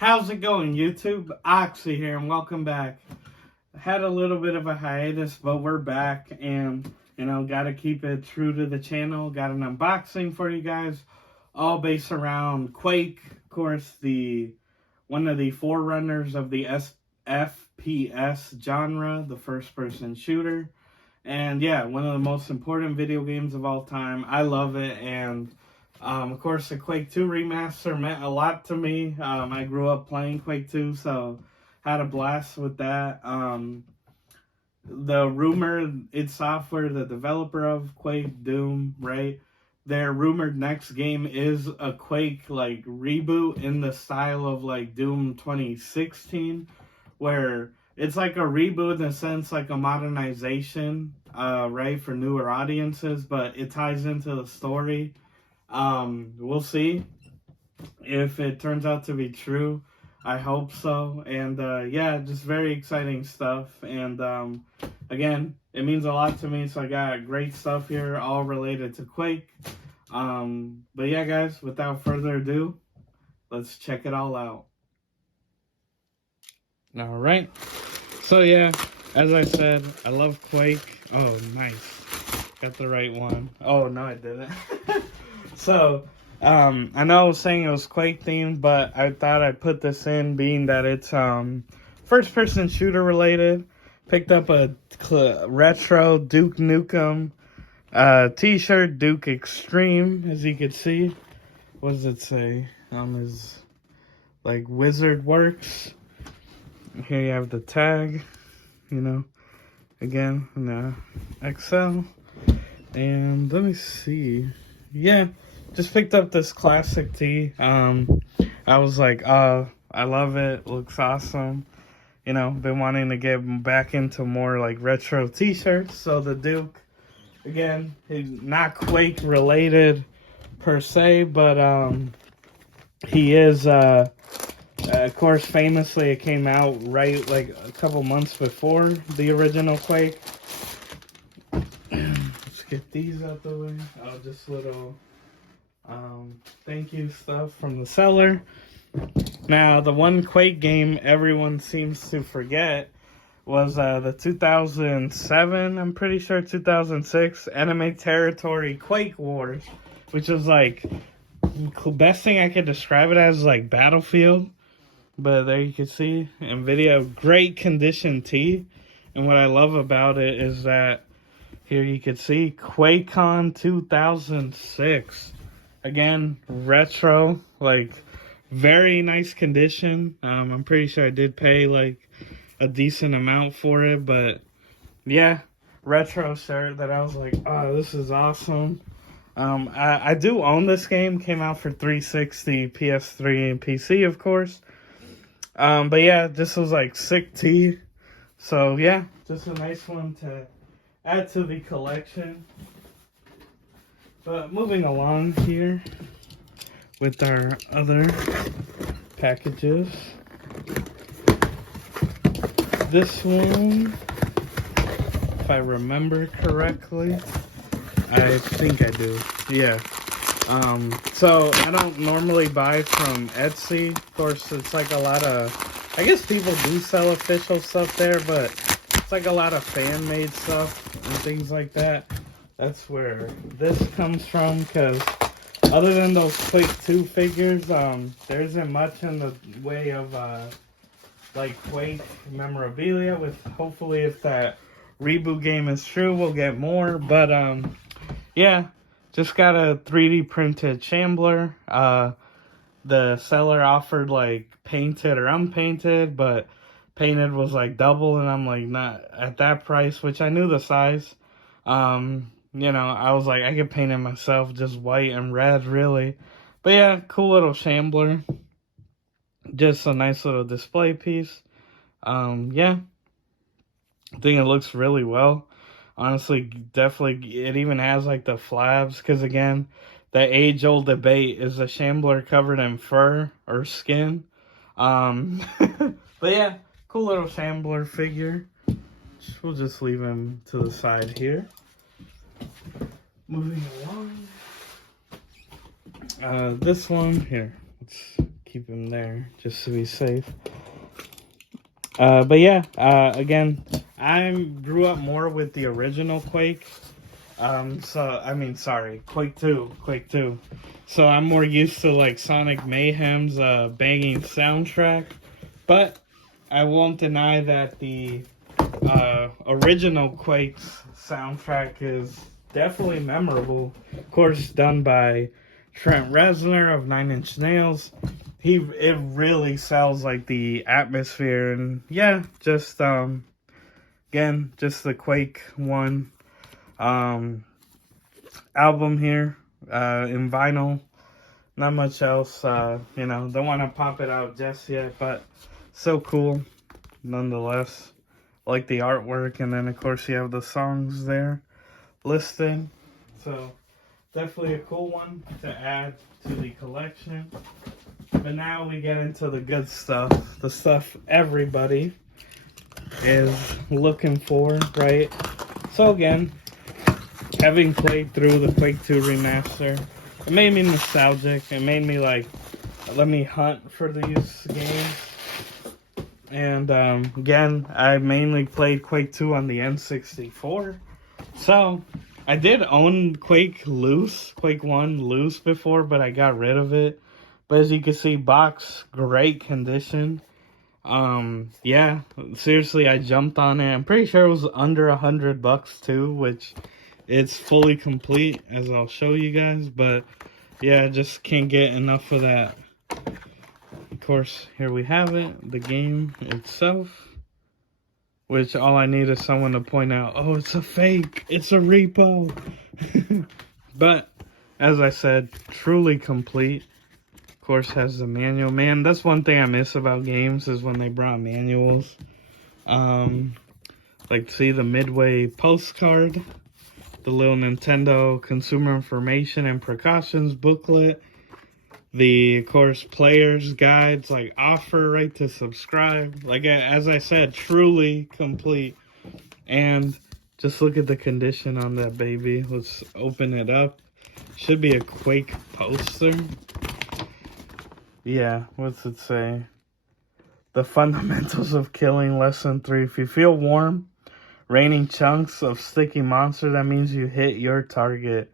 How's it going, YouTube? Oxy here, and welcome back. Had a little bit of a hiatus, but we're back, and gotta keep it true to the channel. Got an unboxing for you guys, all based around Quake, of course, one of the forerunners of the FPS genre, the first-person shooter, and yeah, one of the most important video games of all time. I love it, and of course, the Quake 2 remaster meant a lot to me. I grew up playing Quake 2, so had a blast with that. The rumored id Software, the developer of Quake, Doom, right? Their rumored next game is a Quake like reboot in the style of like Doom 2016, where it's like a reboot in a sense, like a modernization, right, for newer audiences, but it ties into the story. We'll see if it turns out to be true. I hope so. And yeah, just very exciting stuff. And again, it means a lot to me. So I got great stuff here, all related to Quake. But yeah, guys, without further ado, let's check it all out. All right. So yeah, as I said, I love Quake. Oh, nice. Got the right one. Oh, no, I didn't. So, I know I was saying it was Quake themed, but I thought I'd put this in, being that it's first-person shooter related. Picked up a retro Duke Nukem t-shirt, Duke Extreme, as you can see. What does it say on his, like, Wizard Works? Here you have the tag, again, in the XL. And let me see. Yeah, just picked up this classic tee. I was like, I love it. Looks awesome. Been wanting to get back into more like retro t-shirts. So the Duke, again, he's not Quake related per se, but he is, of course, famously, it came out right like a couple months before the original Quake. Let's get these out the way. Oh, just little thank you stuff from the seller. Now, the one Quake game everyone seems to forget was the 2007, I'm pretty sure 2006, Enemy Territory Quake Wars, which was like, the best thing I could describe it as like Battlefield. But there you can see in video, great condition tee. And what I love about it is that here you can see QuakeCon 2006. Again, retro, like very nice condition. I'm pretty sure I did pay like a decent amount for it, but yeah, retro shirt that I was like, oh, this is awesome. I do own this game. Came out for 360, PS3, and PC, of course. But yeah, this was like sick tee. So yeah, just a nice one to add to the collection. But moving along here with our other packages. This one, if I remember correctly, I think I do. Yeah. So I don't normally buy from Etsy. Of course, it's like a lot of, I guess people do sell official stuff there, but it's like a lot of fan-made stuff and things like that. That's where this comes from, because other than those Quake 2 figures, there isn't much in the way of, like, Quake memorabilia. With, hopefully, if that reboot game is true, we'll get more. But, yeah, just got a 3D printed Shambler. The seller offered, like, painted or unpainted, but painted was, like, double, and I'm, like, not at that price, which I knew the size. I was like, I could paint it myself, just white and red, really. But yeah, cool little Shambler. Just a nice little display piece. Yeah. I think it looks really well. Honestly, definitely, it even has like the flabs, because again, the age-old debate, is the Shambler covered in fur or skin? But yeah, cool little Shambler figure. We'll just leave him to the side here. Moving along. This one here, let's keep him there just to be safe. But yeah, again, I grew up more with the original Quake. Quake 2. So I'm more used to like Sonic Mayhem's banging soundtrack. But I won't deny that the original Quake's soundtrack is definitely memorable. Of course, done by Trent Reznor of Nine Inch Nails. It really sells like the atmosphere, and yeah, just again, just the Quake 1 album here in vinyl. Not much else, don't want to pop it out just yet, but so cool nonetheless. I like the artwork, and then of course you have the songs there listed, so definitely a cool one to add to the collection. But now we get into the good stuff, the stuff everybody is looking for, right? So again, having played through the Quake 2 Remaster, it made me nostalgic. It made me like, let me hunt for these games. And again, I mainly played Quake 2 on the N64. So I did own Quake 1 loose before, but I got rid of it. But as you can see, box, great condition. Yeah, seriously, I jumped on it. I'm pretty sure it was under $100 too, which it's fully complete, as I'll show you guys. But yeah, I just can't get enough of that. Of course, here we have it, the game itself. Which all I need is someone to point out, oh, it's a fake, it's a repo. But as I said, truly complete. Of course, has the manual. Man, that's one thing I miss about games is when they brought manuals. Like, see the Midway postcard, the little Nintendo Consumer Information and Precautions booklet, the, of course, player's guides, like offer right to subscribe. Like, as I said, truly complete. And just look at the condition on that baby. Let's open it up. Should be a Quake poster. Yeah, what's it say? The fundamentals of killing, lesson 3. If you feel warm, raining chunks of sticky monster, that means you hit your target.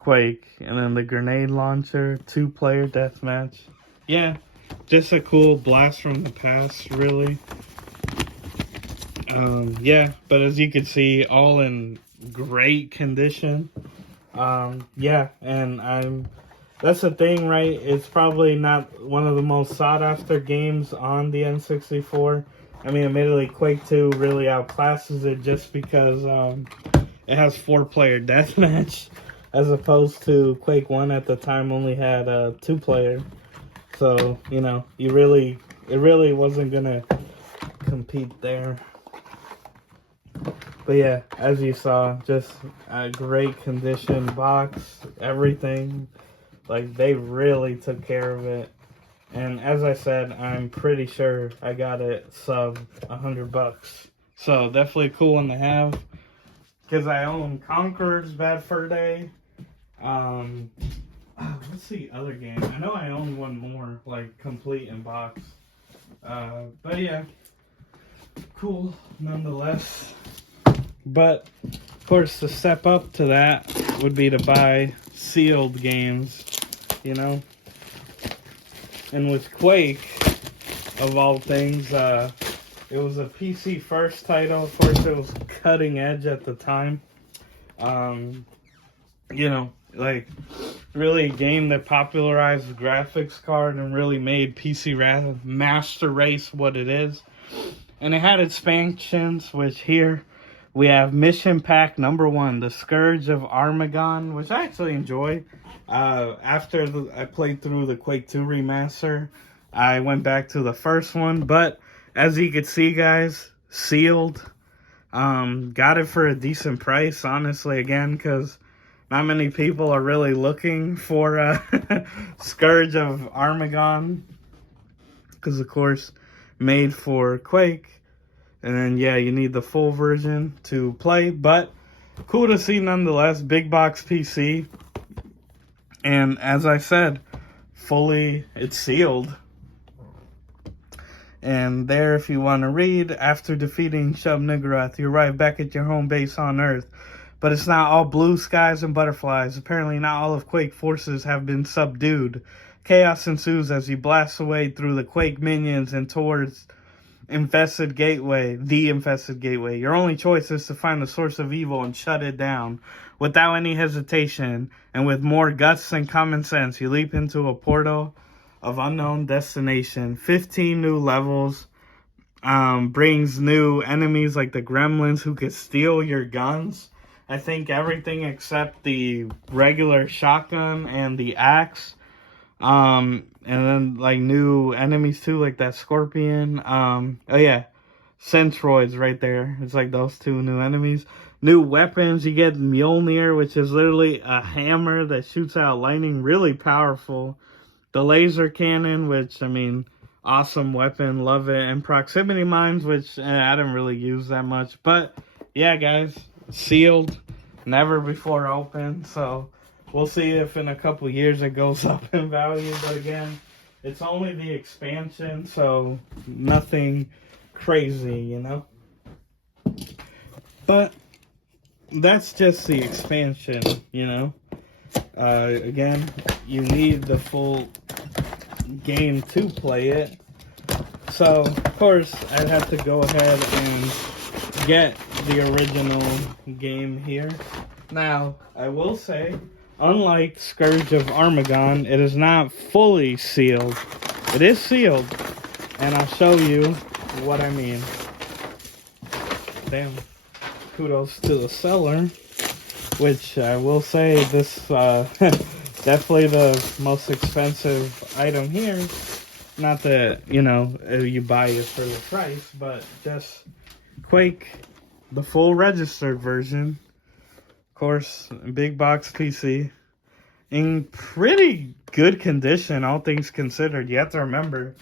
Quake. And then the grenade launcher, 2-player deathmatch. Yeah, just a cool blast from the past, really. Yeah, but as you can see, all in great condition. Yeah, and that's the thing, right? It's probably not one of the most sought after games on the N64. I mean, admittedly, Quake 2 really outclasses it just because it has 4-player deathmatch, as opposed to Quake 1 at the time only had 2-player. So, it really wasn't gonna compete there. But yeah, as you saw, just a great condition box, everything. Like, they really took care of it. And as I said, I'm pretty sure I got it sub $100. So definitely a cool one to have. Because I own Conqueror's Bad Fur Day. What's the other game? I know I own one more, like, complete in box. But yeah, cool nonetheless. But, of course, the step up to that would be to buy sealed games, And with Quake, of all things, it was a PC first title. Of course, it was cutting edge at the time. Like, really a game that popularized the graphics card and really made PC Master Race what it is. And it had expansions, which here we have Mission Pack number 1, The Scourge of Armageddon, which I actually enjoy. After I played through the Quake 2 Remaster, I went back to the first one. But as you can see, guys, sealed. Got it for a decent price, honestly, again, because not many people are really looking for Scourge of Armageddon. Because, of course, made for Quake. And then, yeah, you need the full version to play. But cool to see nonetheless. Big box PC. And as I said, it's sealed. And there, if you want to read, after defeating Shub Niggurath, you arrive back at your home base on Earth. But it's not all blue skies and butterflies. Apparently not all of Quake forces have been subdued. Chaos ensues as you blast away through the Quake minions and towards the infested gateway. Your only choice is to find the source of evil and shut it down. Without any hesitation, and with more guts than common sense, you leap into a portal of unknown destination. 15 new levels, brings new enemies like the gremlins who could steal your guns. I think everything except the regular shotgun and the axe. And then like new enemies too, like that scorpion. Oh yeah, Centroids right there. It's like those two new enemies. New weapons, you get Mjolnir, which is literally a hammer that shoots out lightning, really powerful. The laser cannon, which, I mean, awesome weapon, love it. And proximity mines, which I didn't really use that much. But, yeah, guys, sealed, never before opened. So, we'll see if in a couple years it goes up in value. But, again, it's only the expansion, so nothing crazy, you know? But, that's just the expansion, you know? Again, you need the full game to play it. So, of course, I'd have to go ahead and get the original game here. Now, I will say, unlike Scourge of Armagon, it is not fully sealed. It is sealed, and I'll show you what I mean. Damn. Kudos to the seller, which I will say this definitely the most expensive item here. Not that, you know, you buy it for the price, but just Quake, the full registered version. Of course, big box PC. In pretty good condition, all things considered. You have to remember,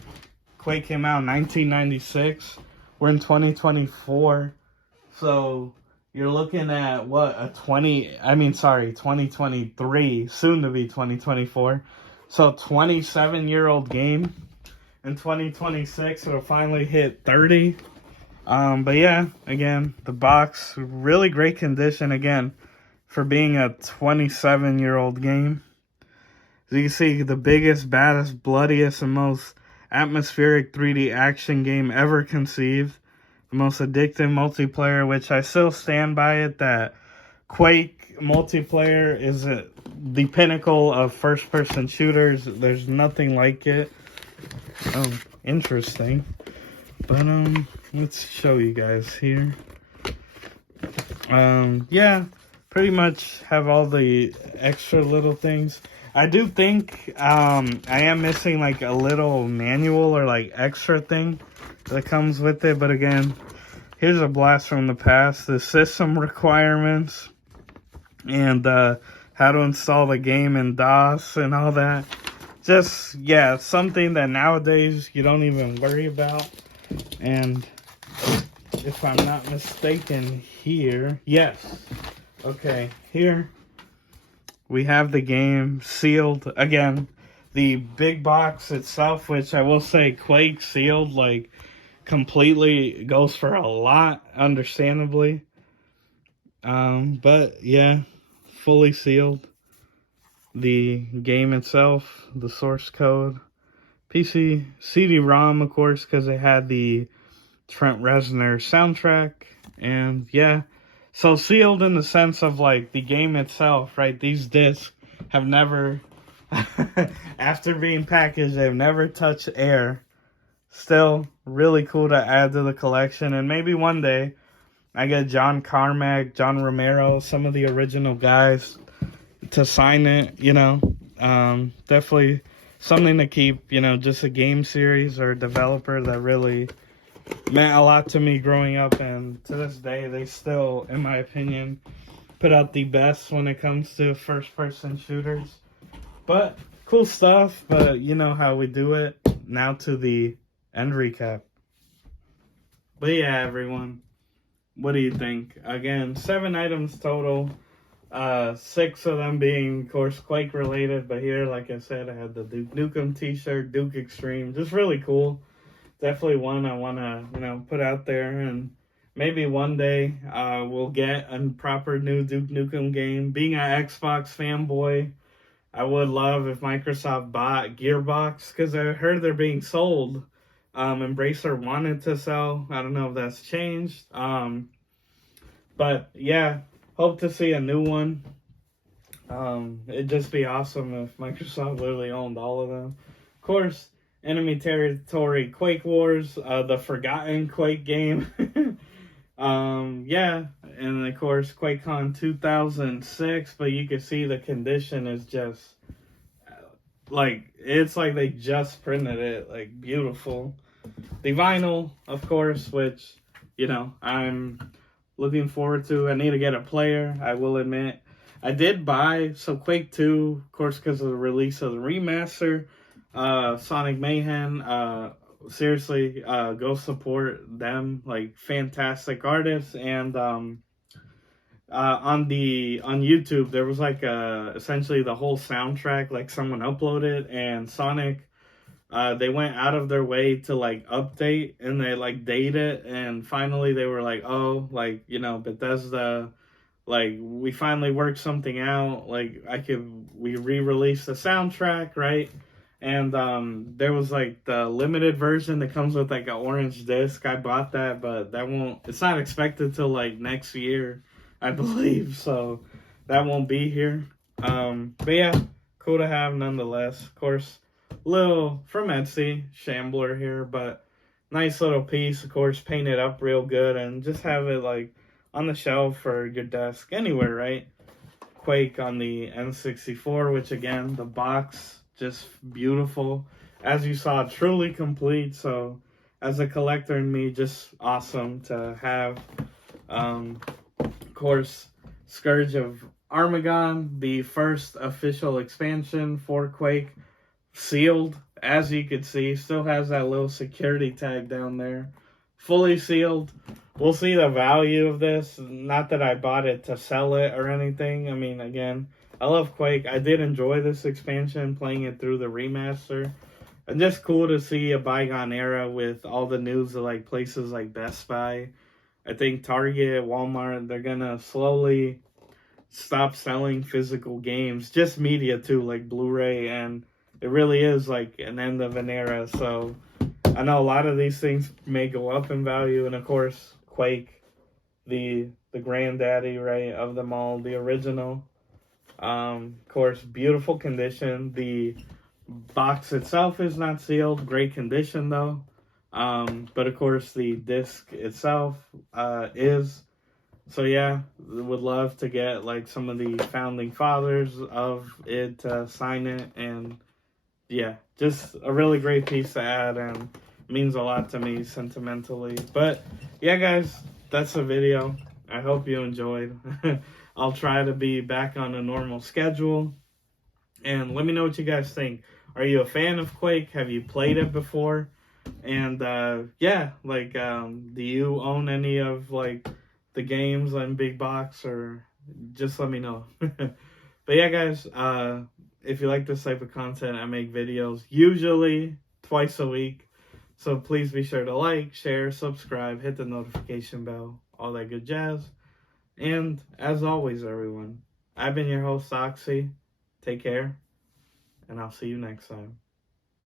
Quake came out in 1996. We're in 2024. So you're looking at what, 2023, soon to be 2024. So 27-year-old game. In 2026, it'll finally hit 30. But yeah, again, the box, really great condition, again, for being a 27-year-old game. As you can see, the biggest, baddest, bloodiest, and most atmospheric 3D action game ever conceived. The most addictive multiplayer, which I still stand by it, that Quake multiplayer is the pinnacle of first-person shooters. There's nothing like it. Oh, interesting. But, let's show you guys here. Yeah, pretty much have all the extra little things. I do think, I am missing, like, a little manual or, like, extra thing that comes with it. But again, here's a blast from the past. The system requirements and, how to install the game in DOS and all that. Just, yeah, something that nowadays you don't even worry about. And if I'm not mistaken here, yes. Okay, here we have the game sealed. Again, the big box itself, which I will say Quake sealed, like, completely goes for a lot, understandably. But, yeah, fully sealed. The game itself, the source code, PC, CD-ROM, of course, because it had the Trent Reznor soundtrack, and yeah, so sealed in the sense of, like, the game itself, right? These discs have never, after being packaged, they've never touched air. Still really cool to add to the collection, and maybe one day I get John Carmack, John Romero, some of the original guys to sign it, you know. Definitely something to keep, you know, just a game series or developer that really meant a lot to me growing up, and to this day they still, in my opinion, put out the best when it comes to first-person shooters. But cool stuff, but you know how we do it. Now to the end recap. But yeah, everyone, what do you think? Again, 7 items total. 6 of them being, of course, Quake related. But here, like I said, I had the Duke Nukem t-shirt, Duke Extreme. Just really cool. Definitely one I want to, put out there. And maybe one day we'll get a proper new Duke Nukem game. Being an Xbox fanboy, I would love if Microsoft bought Gearbox, because I heard they're being sold. Embracer wanted to sell. I don't know if that's changed. But yeah, hope to see a new one. It'd just be awesome if Microsoft literally owned all of them. Of course, Enemy Territory Quake Wars, the forgotten Quake game. Yeah, and of course QuakeCon 2006, but you can see the condition is just like, it's like they just printed it, like beautiful. The vinyl, of course, which, I'm looking forward to. I need to get a player, I will admit. I did buy some Quake 2, of course, because of the release of the remaster. Sonic Mayhem, seriously, go support them, like fantastic artists. And on YouTube there was like essentially the whole soundtrack, like someone uploaded, and Sonic, they went out of their way to like update, and they like date it, and finally they were like, oh, like, Bethesda, like, we finally worked something out, like we re-release the soundtrack, right? And there was like the limited version that comes with like an orange disc. I bought that, but it's not expected till like next year, I believe, so that won't be here. But yeah, cool to have nonetheless. Of course, little from Etsy, Shambler here, but nice little piece, of course, painted up real good, and just have it like on the shelf or your desk, anywhere, right? Quake on the N64, which again, the box, just beautiful. As you saw, truly complete. So as a collector in me, just awesome to have. Of course, Scourge of Armagon, the first official expansion for Quake, sealed, as you could see. Still has that little security tag down there. Fully sealed. We'll see the value of this. Not that I bought it to sell it or anything. I mean, again, I love Quake. I did enjoy this expansion, playing it through the remaster. And just cool to see a bygone era with all the news of like places like Best Buy. I think Target, Walmart, they're gonna slowly stop selling physical games. Just media too, like Blu-ray, and it really is like an end of an era. So I know a lot of these things may go up in value, and of course, Quake, the granddaddy, right, of them all, the original. Of course, beautiful condition. The box itself is not sealed, great condition though. But of course, the disc itself is. So yeah, would love to get like some of the founding fathers of it to sign it, and yeah, just a really great piece to add, and means a lot to me sentimentally. But yeah, guys, that's the video. I hope you enjoyed. I'll try to be back on a normal schedule, and let me know what you guys think. Are you a fan of Quake? Have you played it before? And yeah, like, do you own any of like the games on big box, or just let me know. But yeah, guys, if you like this type of content, I make videos usually twice a week. So please be sure to like, share, subscribe, hit the notification bell, all that good jazz. And as always, everyone, I've been your host, Oxy. Take care, and I'll see you next time.